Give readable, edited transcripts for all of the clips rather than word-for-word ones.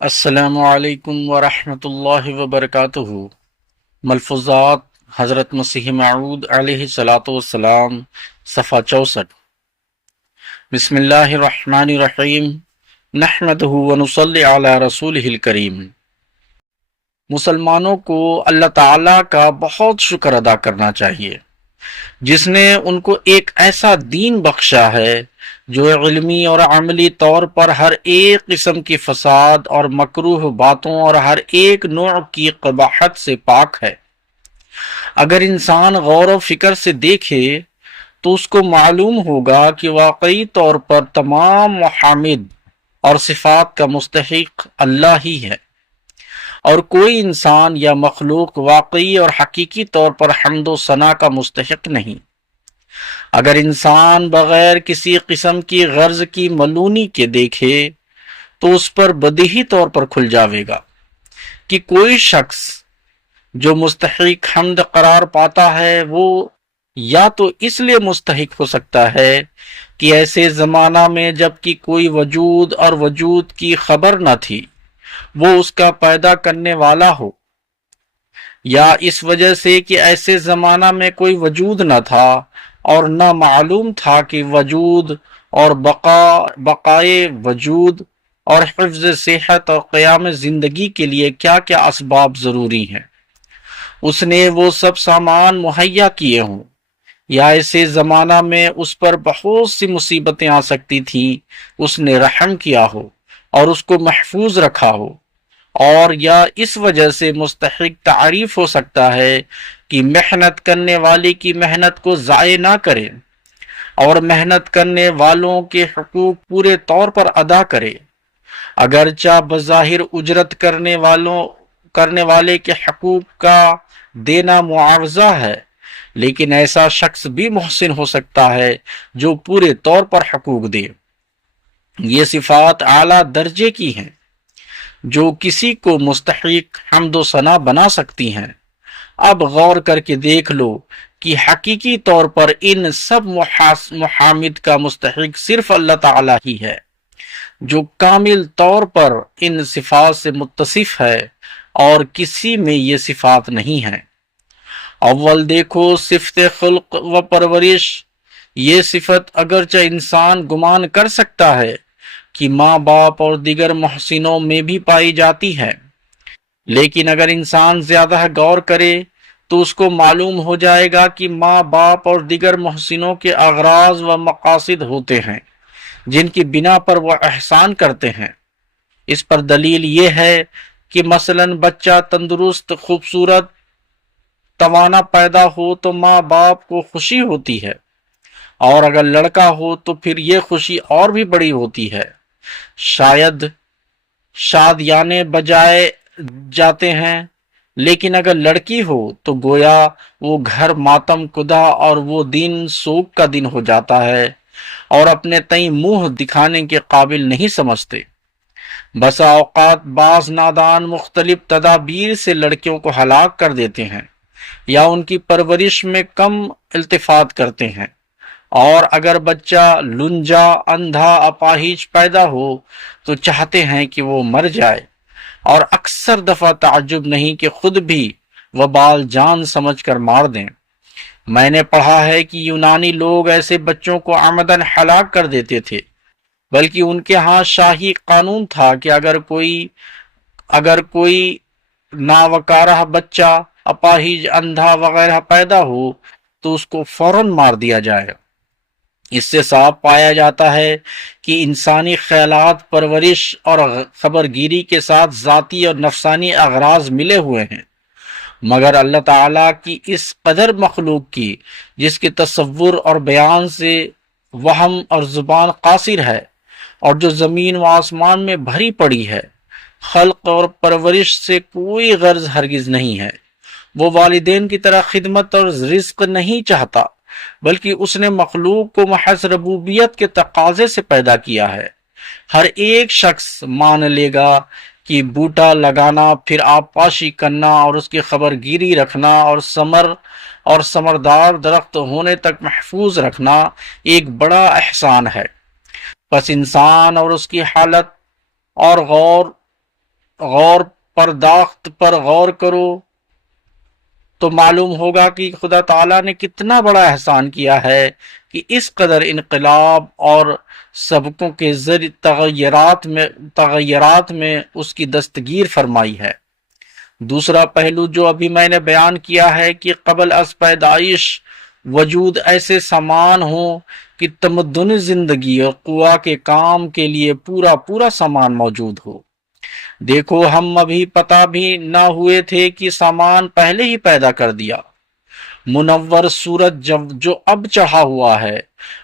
السلام علیکم ورحمۃ اللہ وبرکاتہ۔ ملفوظات حضرت مسیح موعود علیہ الصلاۃ والسلام، صفحہ 64۔ بسم اللہ الرحمن الرحیم، نحمدہ ونصلی علی رسولہ الکریم۔ مسلمانوں کو اللہ تعالیٰ کا بہت شکر ادا کرنا چاہیے جس نے ان کو ایک ایسا دین بخشا ہے جو علمی اور عملی طور پر ہر ایک قسم کی فساد اور مکروہ باتوں اور ہر ایک نوع کی قباحت سے پاک ہے۔ اگر انسان غور و فکر سے دیکھے تو اس کو معلوم ہوگا کہ واقعی طور پر تمام محامد اور صفات کا مستحق اللہ ہی ہے، اور کوئی انسان یا مخلوق واقعی اور حقیقی طور پر حمد و ثنا کا مستحق نہیں۔ اگر انسان بغیر کسی قسم کی غرض کی ملونی کے دیکھے تو اس پر بدیہی طور پر کھل جاوے گا کہ کوئی شخص جو مستحق حمد قرار پاتا ہے وہ یا تو اس لیے مستحق ہو سکتا ہے کہ ایسے زمانہ میں جب کہ کوئی وجود اور وجود کی خبر نہ تھی وہ اس کا پیدا کرنے والا ہو، یا اس وجہ سے کہ ایسے زمانہ میں کوئی وجود نہ تھا اور نہ معلوم تھا کہ وجود اور بقائے وجود اور حفظ صحت اور قیام زندگی کے لیے کیا کیا اسباب ضروری ہیں، اس نے وہ سب سامان مہیا کیے ہوں، یا ایسے زمانہ میں اس پر بہت سی مصیبتیں آ سکتی تھیں اس نے رحم کیا ہو اور اس کو محفوظ رکھا ہو، اور یا اس وجہ سے مستحق تعریف ہو سکتا ہے کہ محنت کرنے والے کی محنت کو ضائع نہ کرے اور محنت کرنے والوں کے حقوق پورے طور پر ادا کرے، اگرچہ بظاہر اجرت کرنے والے کے حقوق کا دینا معاوضہ ہے، لیکن ایسا شخص بھی محسن ہو سکتا ہے جو پورے طور پر حقوق دے۔ یہ صفات اعلیٰ درجے کی ہیں جو کسی کو مستحق حمد و ثنا بنا سکتی ہیں۔ اب غور کر کے دیکھ لو کہ حقیقی طور پر ان سب محامد کا مستحق صرف اللہ تعالیٰ ہی ہے جو کامل طور پر ان صفات سے متصف ہے، اور کسی میں یہ صفات نہیں ہیں۔ اول دیکھو صفت خلق و پرورش۔ یہ صفت اگرچہ انسان گمان کر سکتا ہے کہ ماں باپ اور دیگر محسنوں میں بھی پائی جاتی ہے، لیکن اگر انسان زیادہ غور کرے تو اس کو معلوم ہو جائے گا کہ ماں باپ اور دیگر محسنوں کے اغراض و مقاصد ہوتے ہیں جن کی بنا پر وہ احسان کرتے ہیں۔ اس پر دلیل یہ ہے کہ مثلاً بچہ تندرست، خوبصورت، توانا پیدا ہو تو ماں باپ کو خوشی ہوتی ہے، اور اگر لڑکا ہو تو پھر یہ خوشی اور بھی بڑی ہوتی ہے۔ شاید شادیانے بجائے جاتے ہیں، لیکن اگر لڑکی ہو تو گویا وہ گھر ماتم کدا اور وہ دن سوگ کا دن ہو جاتا ہے، اور اپنے تئیں منہ دکھانے کے قابل نہیں سمجھتے۔ بسا اوقات بعض نادان مختلف تدابیر سے لڑکیوں کو ہلاک کر دیتے ہیں یا ان کی پرورش میں کم التفات کرتے ہیں، اور اگر بچہ لنجا، اندھا، اپاہج پیدا ہو تو چاہتے ہیں کہ وہ مر جائے، اور اکثر دفعہ تعجب نہیں کہ خود بھی وبال جان سمجھ کر مار دیں۔ میں نے پڑھا ہے کہ یونانی لوگ ایسے بچوں کو عمدن ہلاک کر دیتے تھے، بلکہ ان کے ہاں شاہی قانون تھا کہ اگر کوئی ناوکارہ بچہ اپاہج، اندھا وغیرہ پیدا ہو تو اس کو فوراً مار دیا جائے۔ اس سے صاف پایا جاتا ہے کہ انسانی خیالات، پرورش اور خبرگیری کے ساتھ ذاتی اور نفسانی اغراض ملے ہوئے ہیں، مگر اللہ تعالیٰ کی اس قدر مخلوق کی جس کے تصور اور بیان سے وہم اور زبان قاصر ہے، اور جو زمین و آسمان میں بھری پڑی ہے، خلق اور پرورش سے کوئی غرض ہرگز نہیں ہے۔ وہ والدین کی طرح خدمت اور رزق نہیں چاہتا، بلکہ اس نے مخلوق کو محض ربوبیت کے تقاضے سے پیدا کیا ہے۔ ہر ایک شخص مان لے گا کہ بوٹا لگانا، پھر آب پاشی کرنا اور اس کی خبرگیری رکھنا اور ثمردار درخت ہونے تک محفوظ رکھنا ایک بڑا احسان ہے۔ پس انسان اور اس کی حالت اور غور غور پرداخت پر غور کرو تو معلوم ہوگا کہ خدا تعالیٰ نے کتنا بڑا احسان کیا ہے کہ اس قدر انقلاب اور سبقوں کے ذریعے تغیرات میں اس کی دستگیر فرمائی ہے۔ دوسرا پہلو جو ابھی میں نے بیان کیا ہے کہ قبل از پیدائش وجود ایسے سامان ہوں کہ تمدن زندگی اور قوا کے کام کے لیے پورا سامان موجود ہو۔ دیکھو ہم ابھی پتہ بھی نہ ہوئے تھے کہ سامان پہلے ہی پیدا کر دیا۔ منور سورج جو اب چڑھا ہوا ہے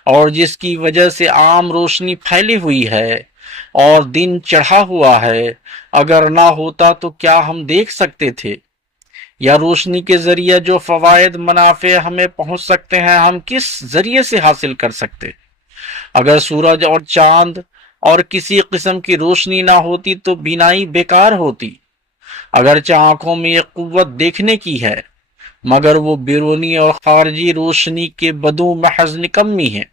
اور جس کی وجہ سے عام روشنی پھیلی ہوئی ہے اور دن چڑھا ہوا ہے، اگر نہ ہوتا تو کیا ہم دیکھ سکتے تھے؟ یا روشنی کے ذریعے جو فوائد منافع ہمیں پہنچ سکتے ہیں ہم کس ذریعے سے حاصل کر سکتے؟ اگر سورج اور چاند اور کسی قسم کی روشنی نہ ہوتی تو بینائی بیکار ہوتی۔ اگرچہ آنکھوں میں یہ قوت دیکھنے کی ہے مگر وہ بیرونی اور خارجی روشنی کے بدو محض نکمی ہے۔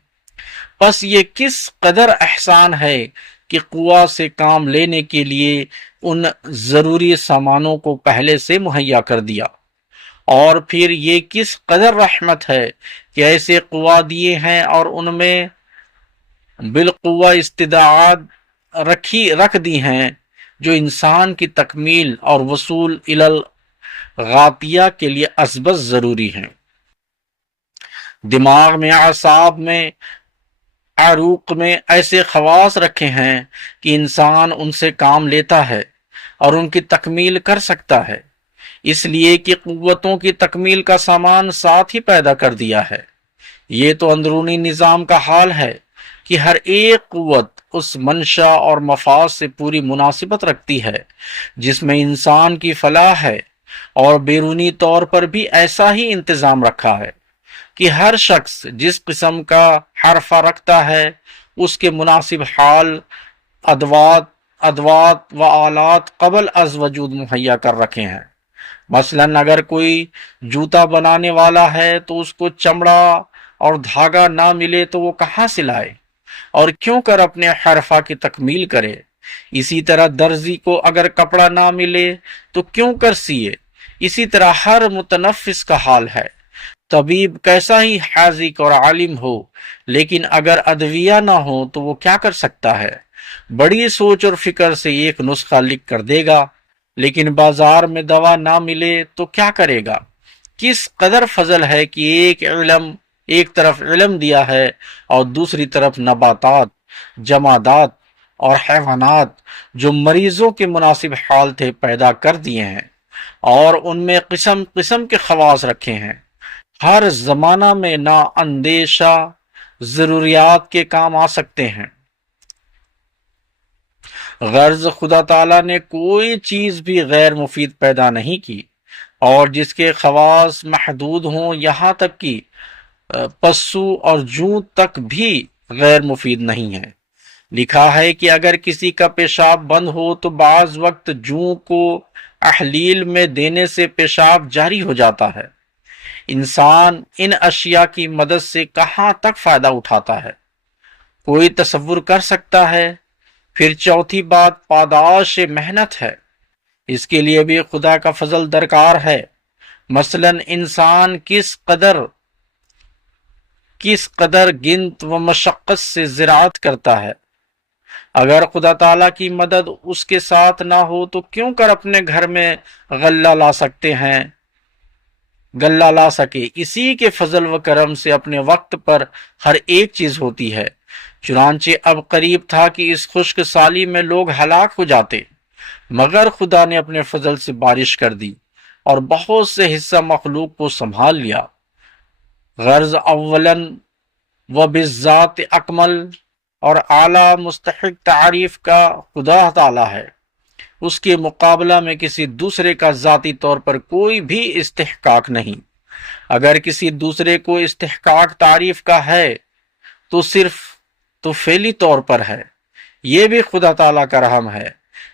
پس یہ کس قدر احسان ہے کہ قوا سے کام لینے کے لیے ان ضروری سامانوں کو پہلے سے مہیا کر دیا، اور پھر یہ کس قدر رحمت ہے کہ ایسے قوا دیے ہیں اور ان میں بالقوہ استطاعت رکھ دی ہیں جو انسان کی تکمیل اور وصول الی الغاتیہ کے لیے ازبز ضروری ہیں۔ دماغ میں، اعصاب میں، عروق میں ایسے خواص رکھے ہیں کہ انسان ان سے کام لیتا ہے اور ان کی تکمیل کر سکتا ہے، اس لیے کہ قوتوں کی تکمیل کا سامان ساتھ ہی پیدا کر دیا ہے۔ یہ تو اندرونی نظام کا حال ہے کہ ہر ایک قوت اس منشا اور مفاد سے پوری مناسبت رکھتی ہے جس میں انسان کی فلاح ہے، اور بیرونی طور پر بھی ایسا ہی انتظام رکھا ہے کہ ہر شخص جس قسم کا حرفہ رکھتا ہے اس کے مناسب حال ادوات و آلات قبل از وجود مہیا کر رکھے ہیں۔ مثلا اگر کوئی جوتا بنانے والا ہے تو اس کو چمڑا اور دھاگا نہ ملے تو وہ کہاں سے لائے اور کیوں کر اپنے حرفہ کی تکمیل کرے؟ اسی طرح درزی کو اگر کپڑا نہ ملے تو کیوں کر سیے؟ اسی طرح ہر متنفس کا حال ہے۔ طبیب کیسا ہی حاذق اور عالم ہو لیکن اگر ادویہ نہ ہو تو وہ کیا کر سکتا ہے؟ بڑی سوچ اور فکر سے ایک نسخہ لکھ کر دے گا، لیکن بازار میں دوا نہ ملے تو کیا کرے گا؟ کس قدر فضل ہے کہ ایک طرف علم دیا ہے اور دوسری طرف نباتات، جمادات اور حیوانات جو مریضوں کے مناسب حال تھے پیدا کر دیے ہیں، اور ان میں قسم قسم کے خواص رکھے ہیں۔ ہر زمانہ میں نا اندیشہ ضروریات کے کام آ سکتے ہیں۔ غرض خدا تعالیٰ نے کوئی چیز بھی غیر مفید پیدا نہیں کی، اور جس کے خواص محدود ہوں، یہاں تک کہ پسو اور جوں تک بھی غیر مفید نہیں ہے۔ لکھا ہے کہ اگر کسی کا پیشاب بند ہو تو بعض وقت جوں کو احلیل میں دینے سے پیشاب جاری ہو جاتا ہے۔ انسان ان اشیاء کی مدد سے کہاں تک فائدہ اٹھاتا ہے، کوئی تصور کر سکتا ہے؟ پھر چوتھی بات پاداش محنت ہے۔ اس کے لیے بھی خدا کا فضل درکار ہے۔ مثلا انسان کس قدر گنت و مشقت سے زراعت کرتا ہے۔ اگر خدا تعالیٰ کی مدد اس کے ساتھ نہ ہو تو کیوں کر اپنے گھر میں غلہ لا سکے؟ اسی کے فضل و کرم سے اپنے وقت پر ہر ایک چیز ہوتی ہے۔ چنانچہ اب قریب تھا کہ اس خشک سالی میں لوگ ہلاک ہو جاتے، مگر خدا نے اپنے فضل سے بارش کر دی اور بہت سے حصہ مخلوق کو سنبھال لیا۔ غرض اولاً و بالذات اکمل اور اعلیٰ مستحق تعریف کا خدا تعالیٰ ہے۔ اس کے مقابلہ میں کسی دوسرے کا ذاتی طور پر کوئی بھی استحقاق نہیں۔ اگر کسی دوسرے کو استحقاق تعریف کا ہے تو صرف فعلی طور پر ہے۔ یہ بھی خدا تعالیٰ کا رحم ہے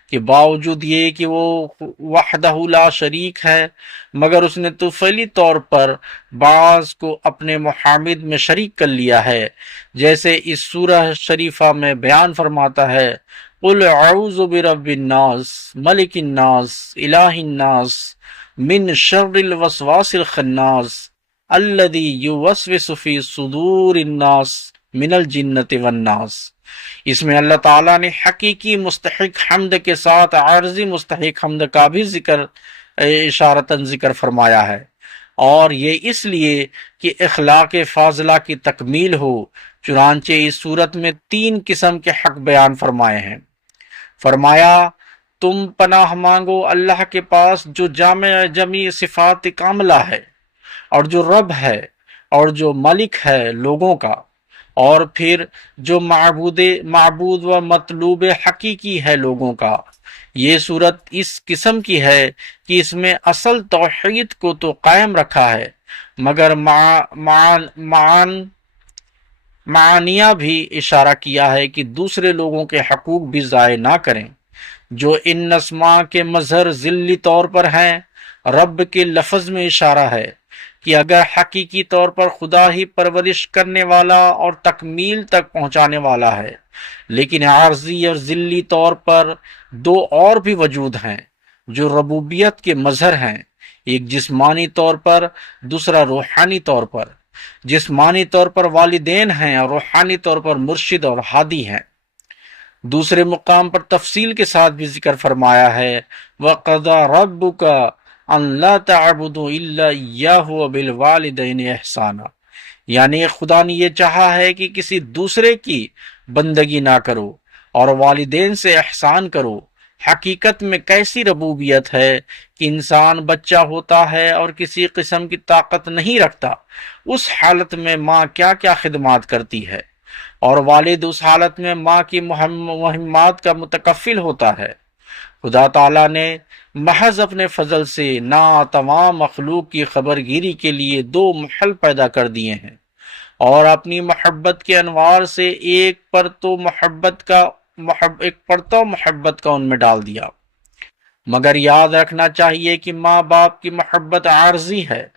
کہ باوجود یہ کہ وہ وحدہ لا شریک ہے، مگر اس نے فعلی طور پر بعض کو اپنے محامد میں شریک کر لیا ہے، جیسے اس سورہ شریفہ میں بیان فرماتا ہے قل اعوذ برب الناس ملک الناس الہ الناس من شر الوسواس الخناس الذی یوسوس فی صدور الناس من الجنۃ والناس۔ اس میں اللہ تعالیٰ نے حقیقی مستحق حمد کے ساتھ عارضی مستحق حمد کا بھی اشارتاً ذکر فرمایا ہے، اور یہ اس لیے کہ اخلاق فاضلہ کی تکمیل ہو۔ چنانچہ اس صورت میں 3 قسم کے حق بیان فرمائے ہیں۔ فرمایا تم پناہ مانگو اللہ کے پاس جو جمیع صفات کاملہ ہے، اور جو رب ہے، اور جو ملک ہے لوگوں کا، اور پھر جو معبود و مطلوب حقیقی ہے لوگوں کا۔ یہ صورت اس قسم کی ہے کہ اس میں اصل توحید کو تو قائم رکھا ہے، مگر معانیہ بھی اشارہ کیا ہے کہ دوسرے لوگوں کے حقوق بھی ضائع نہ کریں، جو ان اسماء کے مظہر ذلی طور پر ہیں۔ رب کے لفظ میں اشارہ ہے کہ اگر حقیقی طور پر خدا ہی پرورش کرنے والا اور تکمیل تک پہنچانے والا ہے، لیکن عارضی اور ذلی طور پر 2 اور بھی وجود ہیں جو ربوبیت کے مظہر ہیں، ایک جسمانی طور پر، دوسرا روحانی طور پر۔ جسمانی طور پر والدین ہیں اور روحانی طور پر مرشد اور ہادی ہیں۔ دوسرے مقام پر تفصیل کے ساتھ بھی ذکر فرمایا ہے وَقَضَى رَبُّكَ أَن لَا تَعْبُدُوا إِلَّا إِيَّاهُ وَبِالْوَالِدَيْنِ إِحْسَانًا، یعنی خدا نے یہ چاہا ہے کہ کسی دوسرے کی بندگی نہ کرو اور والدین سے احسان کرو۔ حقیقت میں کیسی ربوبیت ہے کہ انسان بچہ ہوتا ہے اور کسی قسم کی طاقت نہیں رکھتا، اس حالت میں ماں کیا کیا خدمات کرتی ہے، اور والد اس حالت میں ماں کی مہمات کا متکفل ہوتا ہے۔ خدا تعالیٰ نے محض اپنے فضل سے تمام مخلوق کی خبر گیری کے لیے 2 محل پیدا کر دیے ہیں، اور اپنی محبت کے انوار سے ایک پرتو محبت کا ان میں ڈال دیا۔ مگر یاد رکھنا چاہیے کہ ماں باپ کی محبت عارضی ہے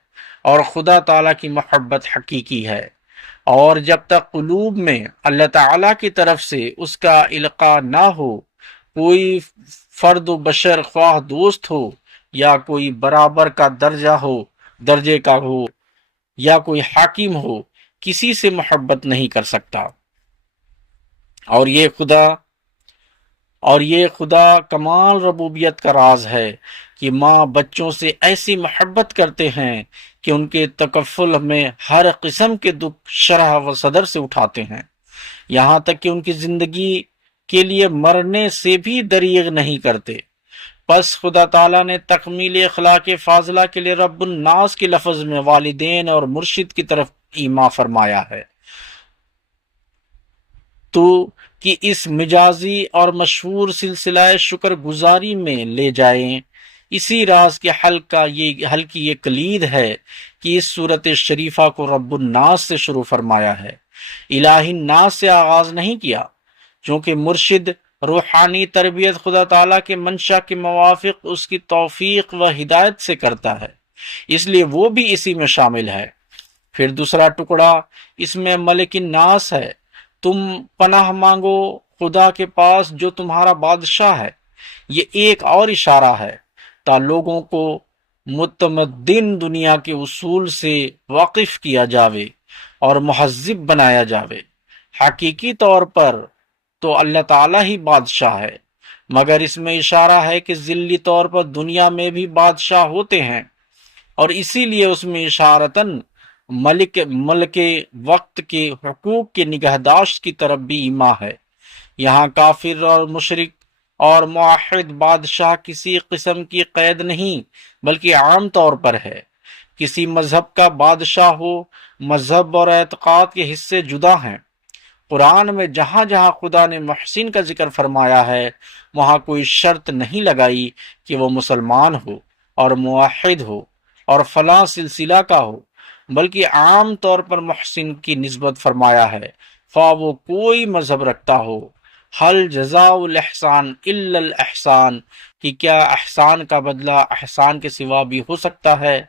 اور خدا تعالیٰ کی محبت حقیقی ہے، اور جب تک قلوب میں اللہ تعالیٰ کی طرف سے اس کا القاء نہ ہو، کوئی فرد و بشر خواہ دوست ہو یا کوئی برابر کا درجے کا ہو یا کوئی حاکم ہو، کسی سے محبت نہیں کر سکتا۔ اور یہ خدا کمال ربوبیت کا راز ہے کہ ماں بچوں سے ایسی محبت کرتے ہیں کہ ان کے تکفل میں ہر قسم کے دکھ شرح و صدر سے اٹھاتے ہیں، یہاں تک کہ ان کی زندگی کے لیے مرنے سے بھی دریغ نہیں کرتے۔ پس خدا تعالیٰ نے تکمیل اخلاق فاضلہ کے لیے رب الناس کے لفظ میں والدین اور مرشد کی طرف ایما فرمایا ہے، تو کہ اس مجازی اور مشہور سلسلہ شکر گزاری میں لے جائیں۔ اسی راز کے حل کی یہ کلید ہے کہ اس صورت شریفہ کو رب الناس سے شروع فرمایا ہے، الہ الناس سے آغاز نہیں کیا، چونکہ مرشد روحانی تربیت خدا تعالیٰ کے منشا کے موافق اس کی توفیق و ہدایت سے کرتا ہے، اس لیے وہ بھی اسی میں شامل ہے۔ پھر دوسرا ٹکڑا اس میں ملک الناس ہے، تم پناہ مانگو خدا کے پاس جو تمہارا بادشاہ ہے۔ یہ ایک اور اشارہ ہے تا لوگوں کو متمدن دنیا کے اصول سے واقف کیا جاوے اور مہذب بنایا جاوے۔ حقیقی طور پر تو اللہ تعالیٰ ہی بادشاہ ہے، مگر اس میں اشارہ ہے کہ ذلی طور پر دنیا میں بھی بادشاہ ہوتے ہیں، اور اسی لیے اس میں اشارتاً ملک وقت کے حقوق کے نگہداشت کی طرف بھی ایما ہے۔ یہاں کافر اور مشرک اور موحد بادشاہ کسی قسم کی قید نہیں، بلکہ عام طور پر ہے۔ کسی مذہب کا بادشاہ ہو، مذہب اور اعتقاد کے حصے جدا ہیں۔ قرآن میں جہاں جہاں خدا نے محسن کا ذکر فرمایا ہے، وہاں کوئی شرط نہیں لگائی کہ وہ مسلمان ہو اور موحد ہو اور فلاں سلسلہ کا ہو، بلکہ عام طور پر محسن کی نسبت فرمایا ہے، خواہ وہ کوئی مذہب رکھتا ہو۔ حل جزاء الاحسان الا الاحسان، کہ کیا احسان کا بدلہ احسان کے سوا بھی ہو سکتا ہے۔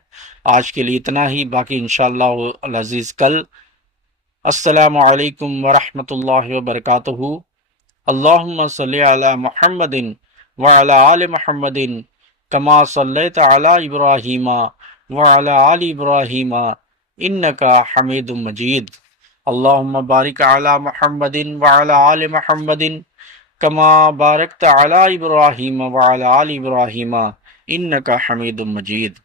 آج کے لیے اتنا ہی، باقی انشاءاللہ العزیز کل۔ السلام علیکم ورحمۃ اللہ وبرکاتہ۔ اللهم صل على محمد وعلى آل محمد كما صليت على إبراهيم وعلى آل إبراهيم إنك حميد مجيد. اللهم بارك على محمد وعلى آل محمد كما باركت على إبراهيم وعلى آل إبراهيم إنك حميد مجيد.